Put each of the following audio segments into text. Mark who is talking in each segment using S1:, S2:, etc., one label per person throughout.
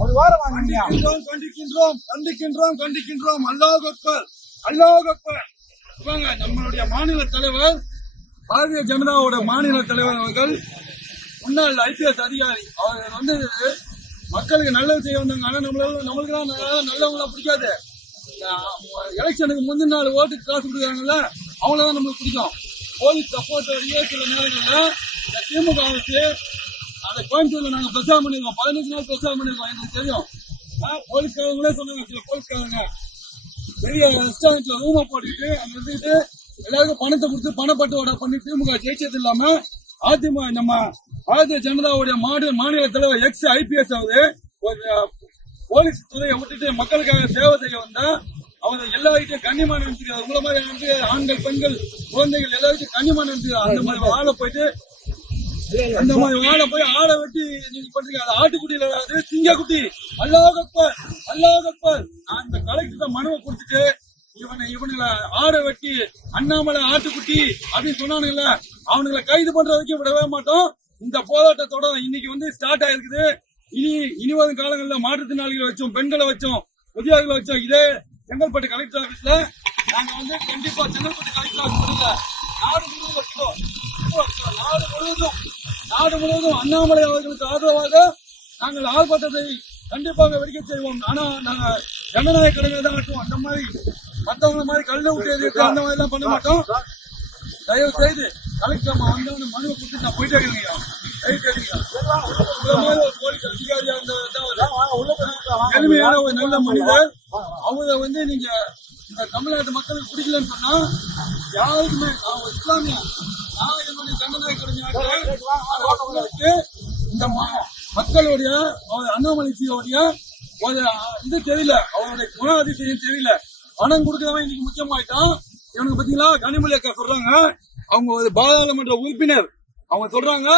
S1: ஒரு வாரம் வாங்கினியா
S2: கண்டிக்கின்றோம் கண்டிக்கின்றோம் கண்டிக்கின்றோம் கண்டிக்கின்றோம் அல்லாஹ் அக்பர் அல்லாஹ் அக்பர் இவங்க நம்மளுடைய மாநில தலைவர் பாரதிய ஜனதாவோட மாநில தலைவர் அவர்கள் முன்னாள் ஐபிஎஸ் அதிகாரி அவர் வந்து மக்களுக்கு நல்லது செய்ய வந்தாங்க ஆனா நம்மளால நம்மளுக்கு தான் நல்லவங்களா பிடிக்காது எலெக்ஷனுக்கு முந்தின நாள் ஓட்டுக்கு காசு கொடுக்குறாங்கல்ல அவங்களதான் நம்மளுக்கு பிடிக்கும். போலீஸ் சப்போர்ட்டோடய சில நேரங்கள்ல திமுக அரசு அதை கோயம்புத்தூர்ல நாங்க பிரச்சாரம் பண்ணிருக்கோம். பதினஞ்சு நாள் பிரச்சாரம் பண்ணிருக்கோம். எங்களுக்கு தெரியும். போலீஸ்காரங்களே சொன்னாங்க சில போலீஸ்காரங்க. பெரிய ரெஸ்டாரண்ட்ல ரூம போட்டுட்டு அங்க இருந்துட்டு எல்லாருக்கும் பணத்தை கொடுத்து பணப்பட்டுவாடா பண்ணி திமுக ஜெயிச்சது இல்லாம அதிமுக நம்ம பாரதிய ஜனதாவுடைய மாநில மாநில தலைவர் எக்ஸ் ஐபிஎஸ் ஆகுது ஒரு போலீஸ் துறையை விட்டுட்டு மக்களுக்காக சேவை செய்ய வந்தா அவங்க எல்லாருக்கும் கண்ணியமா நினைச்சுக்கிறார். உங்களை மாதிரி வந்து ஆண்கள் பெண்கள் குழந்தைகள் எல்லாருக்கும் கண்ணியமா நினைச்சுக்கிறார். அந்த மாதிரி ஆளை போயிட்டு அந்த மாதிரி வாழை போய் ஆடை வெட்டி நீங்க பண்றீங்க அது ஆட்டுக்குட்டியில வராது சிங்கக்குட்டி. அல்லாஹ் அக்பர் நான் இந்த கலெக்டர் மனுவை கொடுத்துட்டு இவனை இவனுங்களை ஆடை வெட்டி அண்ணாமலை ஆட்டுக்குட்டி அப்படின்னு சொன்னானுங்கல்ல அவனுங்களை கைது பண்ற வரைக்கும் விடவே மாட்டோம். இந்த போராட்டத்தோட இன்னைக்கு வந்து ஸ்டார்ட் ஆயிருக்குது. இனி இனி வரும் காலங்களில் மாற்றுத்திறனாளிகளை வச்சோம் பெண்களை வச்சோம் முதியோர்களை வச்சோம் இதே செங்கல்பட்டு கலெக்டர் ஆபீஸ்ல நாங்க வந்து கண்டிப்பா செங்கல்பட்டு கலெக்டர் ஆபீஸ் இல்ல நாடு முழுவதும் வச்சுக்கோ நாடு முழுவதும் நாடு முழுவதும் அண்ணாமலை அவர்களுக்கு ஆதரவாக நாங்கள் ஆர்ப்பாட்டத்தை கண்டிப்பாக வெடிக்க செய்வோம். ஆனா நாங்க ஜனநாயக கடைகளை தான் கட்டுவோம் அந்த மாதிரி மற்றவங்க மாதிரி கல்லு விட்டு எதிர்த்து அந்த மாதிரி எல்லாம் பண்ண மாட்டோம். தயவு செய்து கலெக்டர் அம்மா வந்தவங்க மனுவை கொடுத்து நான் போயிட்டே இருக்கீங்க ஒரு போலீஸ் எளிமையான ஒரு நல்ல மனிதர். அவரை வந்து நீங்க இந்த தமிழ்நாட்டு மக்களுக்கு பிடிக்கலன்னு சொன்னா யாருக்குமே அவங்க இஸ்லாமிய என்னுடைய ஜனநாயக கடமையாக இந்த மக்களுடைய ஒரு இது தெரியல. அவருடைய குணாதிசயம் தெரியல. பணம் கொடுக்கறவன் இன்னைக்கு முக்கியமாயிட்டான். இவனுக்கு பாத்தீங்களா கனிமொழி அக்கா சொல்றாங்க. அவங்க ஒரு பாராளுமன்ற உறுப்பினர். அவங்க சொல்றாங்க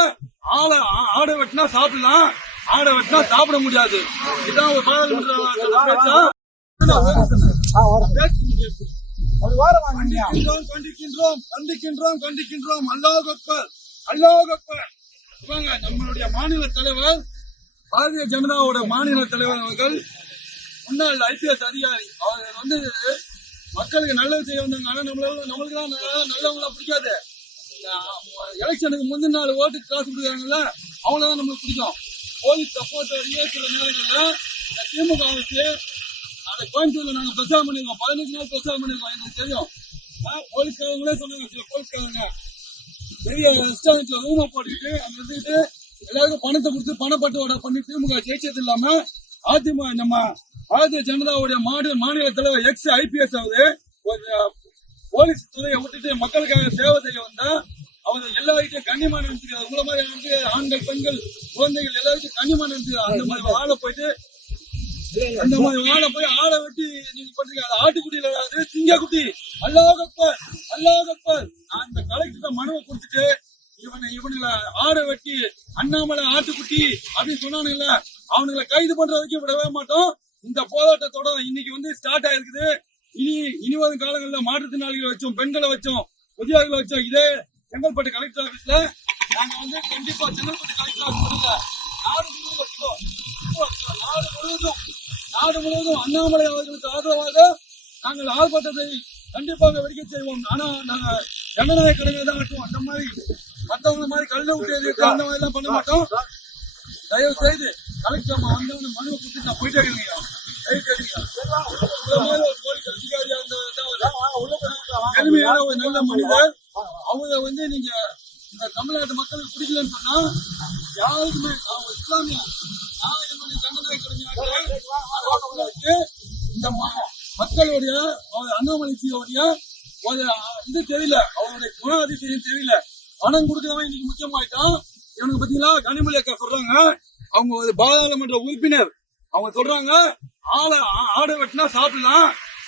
S2: ஆளை ஆடை வெட்டினா சாப்பிடலாம். ஆடை வெட்டினா சாப்பிட முடியாது. இதான் ஒரு பாராளுமன்ற பேச்சா?
S1: ஒரு வாரம் வாங்கினியா
S2: கண்டிக்கின்றோம் கண்டிக்கின்றோம் கண்டிக்கின்றோம் கண்டிக்கின்றோம். அல்லாஹ் அக்பர் அல்லாஹ் அக்பர். இவங்க நம்மளுடைய மாநில தலைவர் பாரதிய ஜனதாவோட மாநில தலைவர் அவர்கள் முன்னாள் ஐபிஎஸ் அதிகாரி. அவர் வந்து மக்களுக்கு நல்லது செய்ய வந்தாங்க ஆனா நம்மளால நம்மளுக்கு தான் நல்லவங்களா பிடிக்காது. எலெக்ஷனுக்கு முந்தின நாள் ஓட்டுக்கு காசு கொடுக்குறாங்கல்ல அவங்களதான் நம்மளுக்கு பிடிக்கும். போலீஸ் சப்போர்ட்டோடய சில நேரங்கள்ல திமுக அரசு அதை கோயம்புத்தூர்ல நாங்க பிரச்சாரம் பண்ணிருக்கோம் பதினஞ்சு நாள் பிரச்சாரம் பண்ணிருக்கோம் எங்களுக்கு தெரியும் போலீஸ்காரங்களே சொன்னாங்க சில போலீஸ்காரங்க பெரிய ரெஸ்டாரண்ட்ல ரூமை போட்டுட்டு அங்க இருந்துட்டு எல்லாருக்கும் பணத்தை கொடுத்து பணப்பட்டுவாடா பண்ணி திமுக ஜெயிச்சது இல்லாம அதிமுக நம்ம பாரதிய ஜனதாவுடைய மாநில மாநில தலைவர் எக்ஸ் ஐபிஎஸ் ஆகுது ஒரு போலீஸ் துறையை விட்டுட்டு மக்களுக்காக சேவை செய்ய வந்தா அவங்க எல்லாருக்கும் கண்ணியமா நினைச்சுக்கிறார் உங்களை மாதிரி வந்து ஆண்கள் பெண்கள் குழந்தைகள் எல்லாருக்கும் கண்ணியமா நினைச்சுக்கிறார் அந்த மாதிரி வாழ போயிட்டு அந்த மாதிரி வாழை போய் ஆடை வெட்டி நீங்க பண்றீங்க அது ஆட்டுக்குட்டியில வராது சிங்கக்குட்டி. அல்லாஹ் அக்பர் நான் இந்த கலெக்டர் மனுவை கொடுத்துட்டு இவனை இவனுங்களை ஆடை வெட்டி அண்ணாமலை ஆட்டுக்குட்டி அப்படின்னு சொன்னானுங்கல்ல அவனுங்களை கைது பண்ற வரைக்கும் விடவே மாட்டோம். இந்த போராட்டத்தோட இன்னைக்கு வந்து ஸ்டார்ட் ஆயிருக்குது. இனி இனி வரும் காலங்களில் மாற்றுத்திறனாளிகளை வச்சோம் பெண்களை வச்சோம் முதியோர்களை வச்சோம். இதே செங்கல்பட்டு கலெக்டர் ஆபீஸ்ல நாங்க வந்து கண்டிப்பா செங்கல்பட்டு கலெக்டர் ஆபீஸ் இல்ல நாடு முழுவதும் வச்சுக்கோ நாடு முழுவதும் நாடு முழுவதும் அண்ணாமலை அவர்களுக்கு ஆதரவாக நாங்கள் ஆர்ப்பாட்டத்தை கண்டிப்பாக வெடிக்க செய்வோம். ஆனா நாங்க ஜனநாயக கடமை தான் கட்டுவோம் அந்த மாதிரி மற்றவங்க மாதிரி கல்ல விட்டு எதிர்த்து அந்த மாதிரி எல்லாம் பண்ண மாட்டோம். தயவு செய்து கலெக்டர் அந்த வந்தவங்க மனுவை கொடுத்து நான் போயிட்டே இருக்கீங்க தயவு செய்துங்க. உங்களை ஒரு போலீஸ் அதிகாரியா இருந்தவர் எளிமையான ஒரு நல்ல மனிதர். அவரை வந்து நீங்க இந்த தமிழ்நாட்டு மக்களுக்கு பிடிக்கலன்னு சொன்னா யாருக்குமே நான் இஸ்லாமிய நான் என்னுடைய ஜனநாயக கடமையாக மக்களுடைய அண்ணாமலைசியோடைய ஒரு இது தெரியல. அவருடைய குணாதிசயம் தெரியல. பணம் கொடுக்கறவன் இன்னைக்கு முக்கியமாயிட்டான். இவனுக்கு பாத்தீங்களா கனிமொழி அக்கா சொல்றாங்க. அவங்க ஒரு பாராளுமன்ற உறுப்பினர். அவங்க சொல்றாங்க ஆளை ஆ- ஆடை வெட்டினா சாப்பிடலாம்.